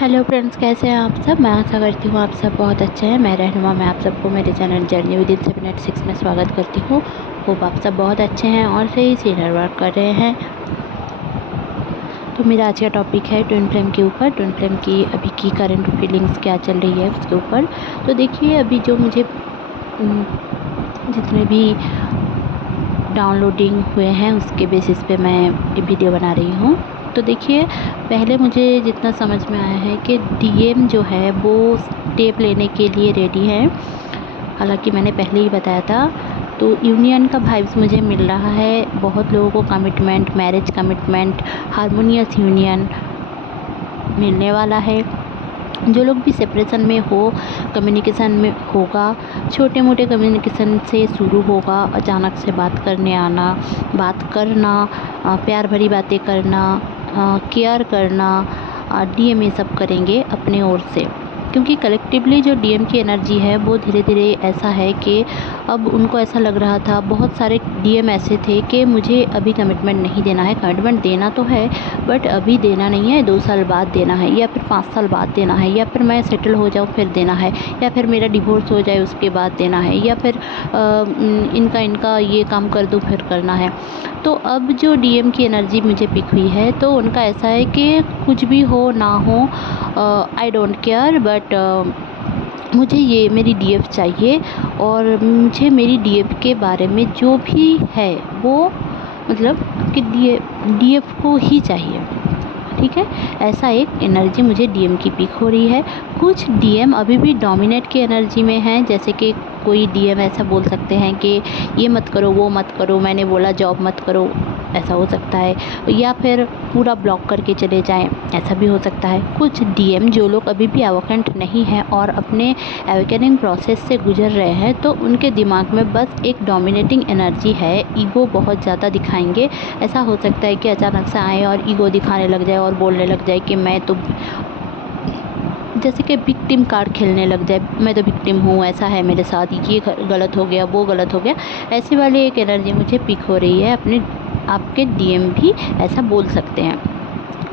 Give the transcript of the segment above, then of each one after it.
Hello friends, कैसे हैं आप सब। मैं आशा करती हूँ आप सब बहुत अच्छे हैं। मैं रहनुमा मैं आप सबको मेरे चैनल जर्नी विद इन 786 में स्वागत करती हूँ। होप आप सब बहुत अच्छे हैं और सही से इनर वर्क कर रहे हैं। तो मेरा आज का टॉपिक है ट्विन फ्लेम के ऊपर। ट्विन फ्लेम की अभी की करंट फीलिंग्स क्या चल रही है उसके ऊपर। तो देखिए, अभी जो मुझे जितने भी डाउनलोडिंग हुए हैं उसके बेसिस पे मैं ये वीडियो बना रही हूँ। तो देखिए, पहले मुझे जितना समझ में आया है कि डीएम जो है वो स्टेप लेने के लिए रेडी है। हालांकि मैंने पहले ही बताया था। तो यूनियन का वाइब्स मुझे मिल रहा है। बहुत लोगों को commitment, marriage commitment, harmonious union मिलने वाला है। जो लोग भी सेपरेशन में हो, कम्युनिकेशन में होगा। छोटे मोटे कम्युनिकेशन से शुरू होगा, अचानक से बात करने आना, बात करना, प्यार भरी बातें करना, केयर करना। डीएम ये सब करेंगे अपने ओर से, क्योंकि कलेक्टिवली जो डीएम की एनर्जी है वो धीरे धीरे ऐसा है कि अब उनको ऐसा लग रहा था। बहुत सारे डीएम ऐसे थे कि मुझे अभी कमिटमेंट नहीं देना है। कमिटमेंट देना तो है बट अभी देना नहीं है, 2 साल बाद देना है या फिर 5 साल बाद देना है, या फिर मैं सेटल हो जाऊँ फिर देना है, या फिर मेरा डिवोर्स हो जाए उसके बाद देना है, या फिर इनका ये काम कर दूँ फिर करना है। तो अब जो डीएम की एनर्जी मुझे पिक हुई है तो उनका ऐसा है कि कुछ भी हो ना हो, आई डोंट केयर, बट मुझे ये मेरी डीएफ चाहिए। और मुझे मेरी डीएफ के बारे में जो भी है वो मतलब कि डीएफ को ही चाहिए। ठीक है, ऐसा एक एनर्जी मुझे डीएम की पिक हो रही है। कुछ डीएम अभी भी डोमिनेट की एनर्जी में हैं, जैसे कि कोई डीएम ऐसा बोल सकते हैं कि ये मत करो, वो मत करो, मैंने बोला जॉब मत करो, ऐसा हो सकता है। या फिर पूरा ब्लॉक करके चले जाएं, ऐसा भी हो सकता है। कुछ डीएम जो लोग अभी भी एवोकेंट नहीं हैं और अपने एवोकेनिंग प्रोसेस से गुजर रहे हैं, तो उनके दिमाग में बस एक डोमिनेटिंग एनर्जी है। ईगो बहुत ज़्यादा दिखाएंगे। ऐसा हो सकता है कि अचानक से आए और ईगो दिखाने लग जाए और बोलने लग जाए कि मैं तो, जैसे कि विक्टिम कार्ड खेलने लग जाए, मैं तो विक्टिम हूँ, ऐसा है मेरे साथ, ये गलत हो गया, वो गलत हो गया। ऐसी वाली एक एनर्जी मुझे पिक हो रही है। अपने आपके डीएम भी ऐसा बोल सकते हैं।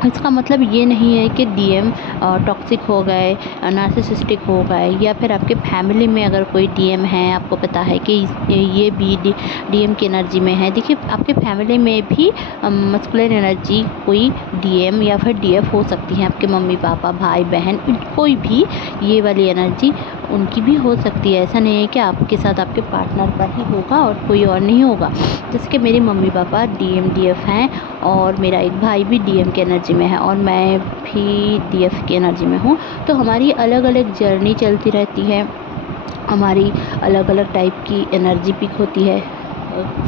इसका मतलब ये नहीं है कि डीएम टॉक्सिक हो गए, नार्सिसिस्टिक हो गए, या फिर आपके फैमिली में अगर कोई डीएम है, आपको पता है कि ये भी डीएम की एनर्जी में है। देखिए, आपके फैमिली में भी मस्कुलिन एनर्जी कोई डीएम या फिर डीएफ हो सकती है। आपके मम्मी पापा, भाई बहन, कोई भी ये वाली एनर्जी उनकी भी हो सकती है। ऐसा नहीं है कि आपके साथ आपके पार्टनर का ही होगा और कोई और नहीं होगा। जैसे कि मेरे मम्मी पापा डीएम डीएफ हैं और मेरा एक भाई भी डीएम की एनर्जी में है और मैं भी डीएफ की एनर्जी में हूँ। तो हमारी अलग अलग जर्नी चलती रहती है, हमारी अलग अलग टाइप की एनर्जी पिक होती है।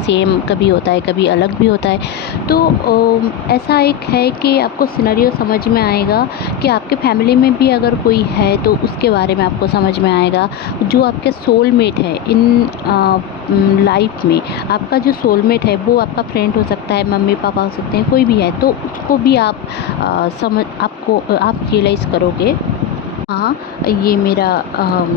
सेम कभी होता है, कभी अलग भी होता है। तो ऐसा एक है कि आपको सिनेरियो समझ में आएगा कि आपके फैमिली में भी अगर कोई है तो उसके बारे में आपको समझ में आएगा। जो आपके सोलमेट है इन लाइफ में, आपका जो सोलमेट है वो आपका फ्रेंड हो सकता है, मम्मी पापा हो सकते हैं, कोई भी है, तो उसको भी आप आप रियलाइज़ करोगे, हाँ, ये मेरा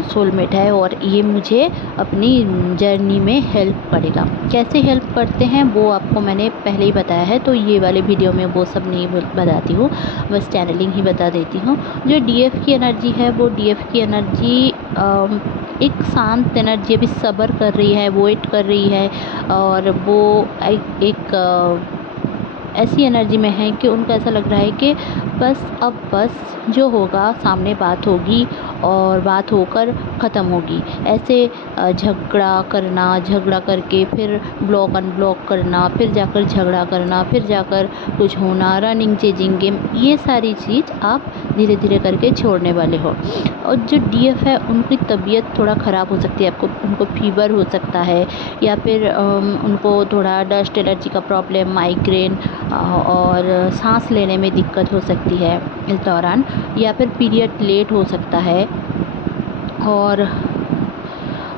सोलमेट है और ये मुझे अपनी जर्नी में हेल्प करेगा। कैसे हेल्प करते हैं वो आपको मैंने पहले ही बताया है, तो ये वाले वीडियो में वो सब नहीं बताती हूँ, बस चैनलिंग ही बता देती हूँ। जो डीएफ की एनर्जी है वो डीएफ की एनर्जी एक शांत एनर्जी, अभी सब्र कर रही है, वेट कर रही है। और वो एक ऐसी एनर्जी में है कि उनको ऐसा लग रहा है कि बस जो होगा सामने बात होगी और बात होकर ख़त्म होगी। ऐसे झगड़ा करके फिर ब्लॉक अनब्लॉक करना, फिर जाकर झगड़ा करना, फिर जाकर कुछ होना, रनिंग चेजिंग गेम, ये सारी चीज़ आप धीरे धीरे करके छोड़ने वाले हो। और जो डीएफ है उनकी तबीयत थोड़ा ख़राब हो सकती है, उनको फीवर हो सकता है, या फिर उनको थोड़ा डस्ट एलर्जी का प्रॉब्लम, माइग्रेन और सांस लेने में दिक्कत हो सकती है इस दौरान, या फिर पीरियड लेट हो सकता है और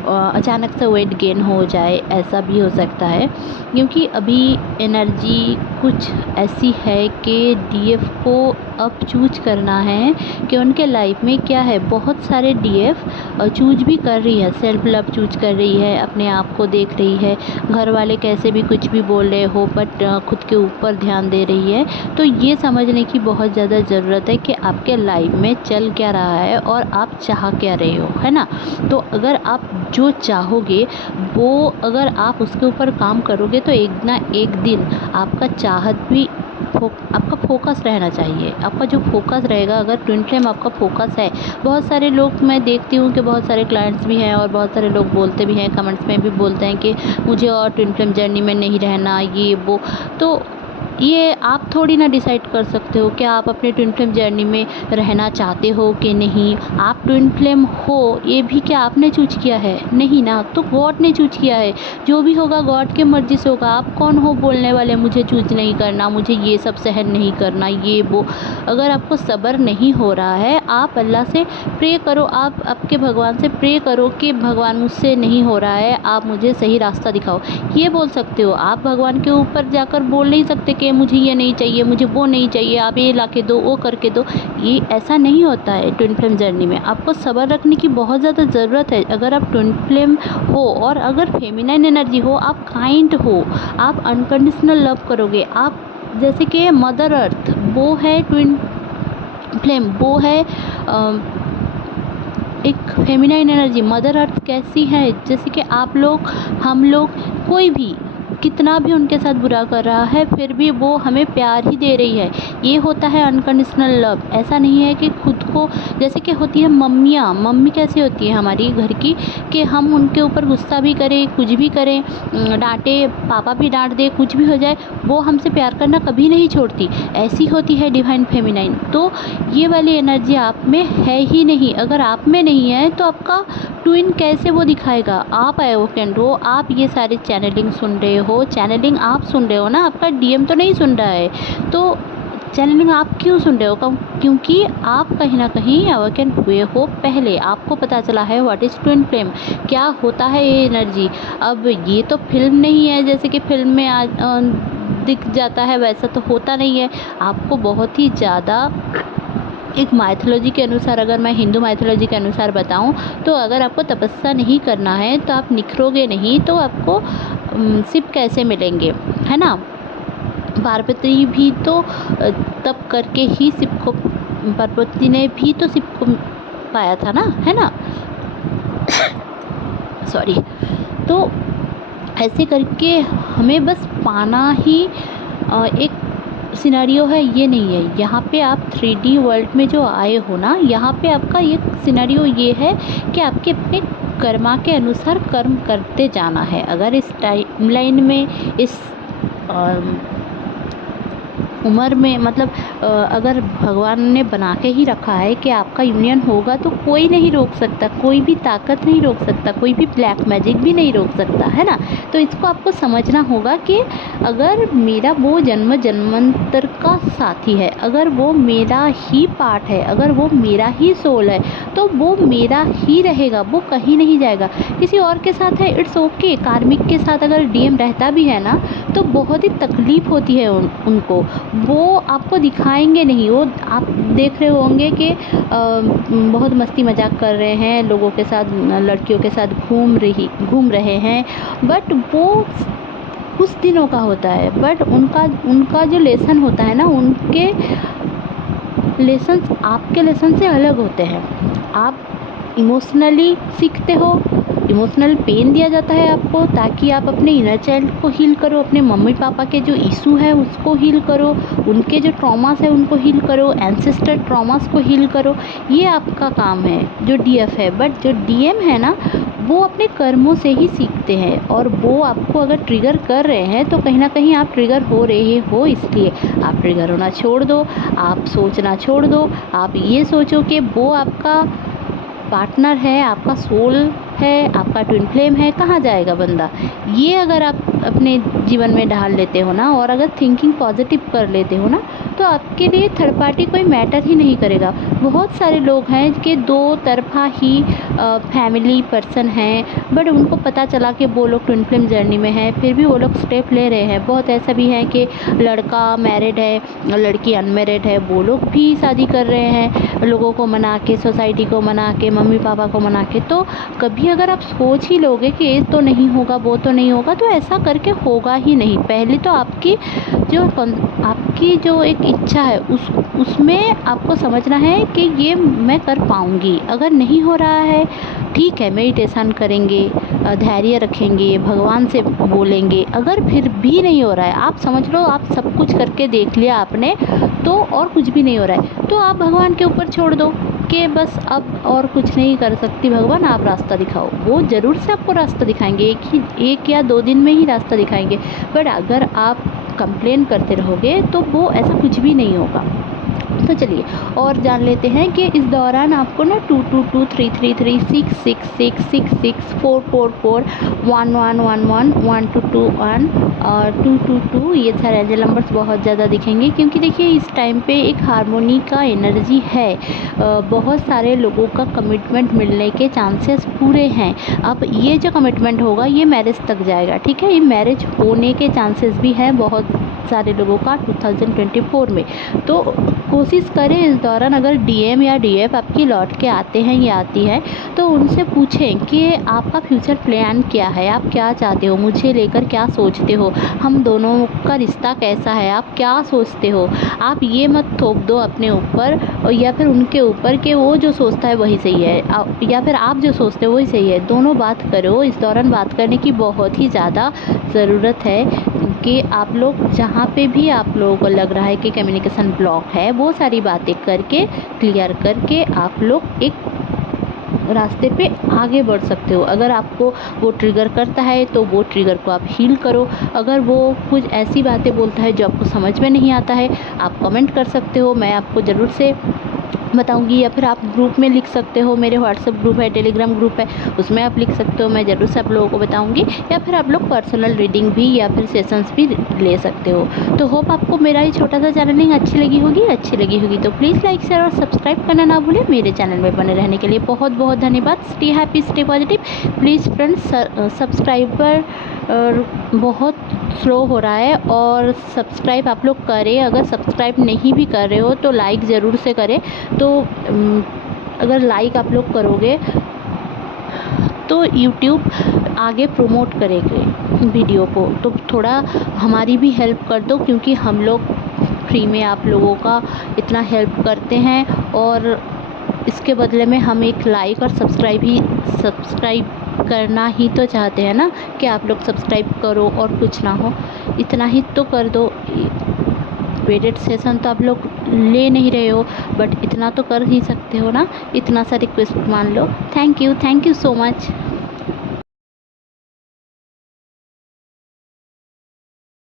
अचानक से वेट गेन हो जाए, ऐसा भी हो सकता है। क्योंकि अभी एनर्जी कुछ ऐसी है कि डीएफ को अब चूज करना है कि उनके लाइफ में क्या है। बहुत सारे डीएफ चूज भी कर रही है, सेल्फ लव चूज कर रही है, अपने आप को देख रही है, घर वाले कैसे भी कुछ भी बोल रहे हो बट खुद के ऊपर ध्यान दे रही है। तो ये समझने की बहुत ज़्यादा ज़रूरत है कि आपके लाइफ में चल क्या रहा है और आप चाह क्या रहे हो, है ना। तो अगर आप जो चाहोगे वो अगर आप उसके ऊपर काम करोगे तो एक ना एक दिन आपका चाहत भी आपका फोकस रहना चाहिए। आपका जो फोकस रहेगा, अगर ट्विन फ्लेम आपका फोकस है, बहुत सारे लोग मैं देखती हूँ कि बहुत सारे क्लाइंट्स भी हैं और बहुत सारे लोग बोलते भी हैं, कमेंट्स में भी बोलते हैं कि मुझे और ट्विन फ्लेम जर्नी में नहीं रहना, ये वो। तो ये आप थोड़ी ना डिसाइड कर सकते हो कि आप अपने ट्विन फ्लेम जर्नी में रहना चाहते हो कि नहीं। आप ट्विन फ्लेम हो ये भी क्या आपने चूज किया है? नहीं ना, तो गॉड ने चूज किया है। जो भी होगा गॉड के मर्जी से होगा। आप कौन हो बोलने वाले मुझे चूज नहीं करना, मुझे ये सब सहन नहीं करना, ये वो। अगर आपको सब्र नहीं हो रहा है, आप अल्लाह से प्रे करो, आप आपके भगवान से प्रे करो कि भगवान मुझसे नहीं हो रहा है, आप मुझे सही रास्ता दिखाओ। ये बोल सकते हो। आप भगवान के ऊपर जाकर बोल नहीं सकते कि मुझे ये नहीं चाहिए, मुझे वो नहीं चाहिए, आप ये ला के दो, वो करके दो। ये ऐसा नहीं होता है ट्विन फ्लेम जर्नी में। आपको सब्र रखने की बहुत ज़्यादा ज़रूरत है। अगर आप ट्विन फ्लेम हो और अगर फेमिनाइन एनर्जी हो, आप काइंड हो, आप अनकंडीशनल लव करोगे। आप जैसे कि मदर अर्थ वो है ट्विन फ्लेम, वो है एक फेमिनाइन एनर्जी। मदर अर्थ कैसी है? जैसे कि आप लोग, हम लोग, कोई भी कितना भी उनके साथ बुरा कर रहा है फिर भी वो हमें प्यार ही दे रही है। ये होता है अनकंडीशनल लव। ऐसा नहीं है कि खुद को, जैसे कि होती है मम्मियाँ, मम्मी कैसी होती है हमारी घर की, कि हम उनके ऊपर गुस्सा भी करें, कुछ भी करें, डांटे, पापा भी डांट दे, कुछ भी हो जाए, वो हमसे प्यार करना कभी नहीं छोड़ती। ऐसी होती है डिवाइन फेमिनाइन। तो ये वाली एनर्जी आप में है ही नहीं। अगर आप में नहीं है तो आपका ट्विन कैसे वो दिखाएगा? आप एवोकेंट हो, आप ये सारे चैनलिंग सुन रहे हो, चैनलिंग आप सुन रहे हो ना, आपका डीएम तो नहीं सुन रहा है। तो चैनलिंग आप क्यों सुन रहे हो? क्योंकि आप कहीं ना कहीं अवेकेंट हुए हो पहले, आपको पता चला है व्हाट इज़ ट्विन फ्लेम, क्या होता है ये एनर्जी। अब ये तो फिल्म नहीं है जैसे कि फिल्म में आज दिख जाता है, वैसा तो होता नहीं है। आपको बहुत ही ज़्यादा एक माइथोलॉजी के अनुसार, अगर मैं हिंदू माइथोलॉजी के अनुसार बताऊं तो अगर आपको तपस्या नहीं करना है तो आप निखरोगे नहीं, तो आपको शिव कैसे मिलेंगे, है ना। पार्वती भी तो तप करके ही शिव को, पार्वती ने भी तो शिव को पाया था ना, है ना। सॉरी। तो ऐसे करके हमें बस पाना ही एक सिनेरियो है, ये नहीं है। यहाँ पे आप 3D वर्ल्ड में जो आए हो ना, यहाँ पे आपका ये सिनेरियो ये है कि आपके अपने कर्मा के अनुसार कर्म करते जाना है। अगर इस टाइमलाइन में, इस उम्र में, मतलब अगर भगवान ने बना के ही रखा है कि आपका यूनियन होगा तो कोई नहीं रोक सकता, कोई भी ताकत नहीं रोक सकता, कोई भी ब्लैक मैजिक भी नहीं रोक सकता, है ना। तो इसको आपको समझना होगा कि अगर मेरा वो जन्म जन्मांतर का साथी है, अगर वो मेरा ही पार्ट है, अगर वो मेरा ही सोल है, तो वो मेरा ही रहेगा, वो कहीं नहीं जाएगा। किसी और के साथ है इट्स ओके। कार्मिक के साथ अगर डीएम रहता भी है ना तो बहुत ही तकलीफ होती है उनको, वो आपको दिखाएंगे नहीं। वो आप देख रहे होंगे कि बहुत मस्ती मजाक कर रहे हैं, लोगों के साथ, लड़कियों के साथ घूम रहे हैं, बट वो कुछ दिनों का होता है। बट उनका जो लेसन होता है ना, उनके लेसन्स आपके लेसन से अलग होते हैं। आप इमोशनली सीखते हो, इमोशनल पेन दिया जाता है आपको ताकि आप अपने इनर चाइल्ड को हील करो, अपने मम्मी पापा के जो इशू है उसको हील करो, उनके जो ट्रॉमास है उनको हील करो, एंसेस्टर ट्रॉमास को हील करो। ये आपका काम है जो डीएफ है। बट जो डीएम है ना, वो अपने कर्मों से ही सीखते हैं, और वो आपको अगर ट्रिगर कर रहे हैं तो कहीं ना कहीं आप ट्रिगर हो रहे हो। इसलिए आप ट्रिगर होना छोड़ दो, आप सोचना छोड़ दो, आप ये सोचो कि वो आपका पार्टनर है, आपका सोल है, आपका ट्विन फ्लेम है, कहाँ जाएगा बंदा। ये अगर आप अपने जीवन में ढाल लेते हो ना, और अगर थिंकिंग पॉजिटिव कर लेते हो ना, तो आपके लिए थर्ड पार्टी कोई मैटर ही नहीं करेगा। बहुत सारे लोग हैं कि दो तरफ़ा ही फैमिली पर्सन हैं, बट उनको पता चला कि वो लोग ट्विन फ्लेम जर्नी में हैं, फिर भी वो लोग स्टेप ले रहे हैं। बहुत ऐसा भी है कि लड़का मैरिड है, लड़की अनमैरिड है, वो लोग भी शादी कर रहे हैं, लोगों को मना के, सोसाइटी को मना के, मम्मी पापा को मना के। तो कभी अगर आप सोच ही लोगे कि ये तो नहीं होगा, वो तो नहीं होगा, तो ऐसा करके होगा ही नहीं। पहले तो आपकी जो एक इच्छा है उसमें आपको समझना है कि ये मैं कर पाऊँगी। अगर नहीं हो रहा है, ठीक है, मेडिटेशन करेंगे, धैर्य रखेंगे, भगवान से बोलेंगे। अगर फिर भी नहीं हो रहा है, आप समझ लो आप सब कुछ करके देख लिया आपने, तो और कुछ भी नहीं हो रहा है, तो आप भगवान के ऊपर छोड़ दो कि बस अब और कुछ नहीं कर सकती भगवान, आप रास्ता दिखाओ। वो ज़रूर से आपको रास्ता दिखाएंगे, एक या 2 दिन में ही रास्ता दिखाएंगे। बट अगर आप कंप्लेन करते रहोगे तो वो ऐसा कुछ भी नहीं होगा। तो चलिए और जान लेते हैं कि इस दौरान आपको ना 222 333 666 66 444 1111 1221 और 222 ये सारे एंजल नंबर्स बहुत ज़्यादा दिखेंगे, क्योंकि देखिए इस टाइम पे एक हारमोनी का एनर्जी है। बहुत सारे लोगों का कमिटमेंट मिलने के चांसेस पूरे हैं। अब ये जो कमिटमेंट होगा ये मैरिज तक जाएगा, ठीक है। ये मैरिज होने के चांसेस भी हैं बहुत सारे लोगों का 2024 में। तो कोशिश करें इस दौरान, अगर डीएम या डीएफ आपकी लौट के आते हैं या आती है, तो उनसे पूछें कि आपका फ्यूचर प्लान क्या है, आप क्या चाहते हो, मुझे लेकर क्या सोचते हो, हम दोनों का रिश्ता कैसा है, आप क्या सोचते हो। आप ये मत थोप दो अपने ऊपर या फिर उनके ऊपर कि वो जो सोचता है वही सही है, या फिर आप जो सोचते हो वही सही है। दोनों बात करो। इस दौरान बात करने की बहुत ही ज़्यादा ज़रूरत है कि आप लोग जहाँ पे भी आप लोगों को लग रहा है कि कम्युनिकेशन ब्लॉक है, वो सारी बातें करके, क्लियर करके आप लोग एक रास्ते पे आगे बढ़ सकते हो। अगर आपको वो ट्रिगर करता है तो वो ट्रिगर को आप हील करो। अगर वो कुछ ऐसी बातें बोलता है जो आपको समझ में नहीं आता है, आप कमेंट कर सकते हो, मैं आपको ज़रूर से बताऊंगी। या फिर आप ग्रुप में लिख सकते हो, मेरे व्हाट्सएप ग्रुप है, टेलीग्राम ग्रुप है, उसमें आप लिख सकते हो, मैं ज़रूर से आप लोगों को बताऊंगी। या फिर आप लोग पर्सनल रीडिंग भी या फिर सेशंस भी ले सकते हो। तो होप आपको मेरा ये छोटा सा चैनलिंग अच्छी लगी होगी तो प्लीज़ लाइक शेयर और सब्सक्राइब करना ना भूलें। मेरे चैनल में बने रहने के लिए बहुत बहुत धन्यवाद। Stay happy, stay positive. Please friends, subscriber बहुत स्लो हो रहा है, और सब्सक्राइब आप लोग करें। अगर सब्सक्राइब नहीं भी कर रहे हो तो लाइक ज़रूर से करें। तो अगर लाइक आप लोग करोगे तो यूट्यूब आगे प्रमोट करेंगे वीडियो को, तो थोड़ा हमारी भी हेल्प कर दो, क्योंकि हम लोग फ्री में आप लोगों का इतना हेल्प करते हैं, और इसके बदले में हम एक लाइक और सब्सक्राइब करना ही तो चाहते हैं ना, कि आप लोग सब्सक्राइब करो और कुछ ना हो, इतना ही तो कर दो। वेडेड सेशन तो आप लोग ले नहीं रहे हो, बट इतना तो कर ही सकते हो ना, इतना सा रिक्वेस्ट मान लो। Thank you so much.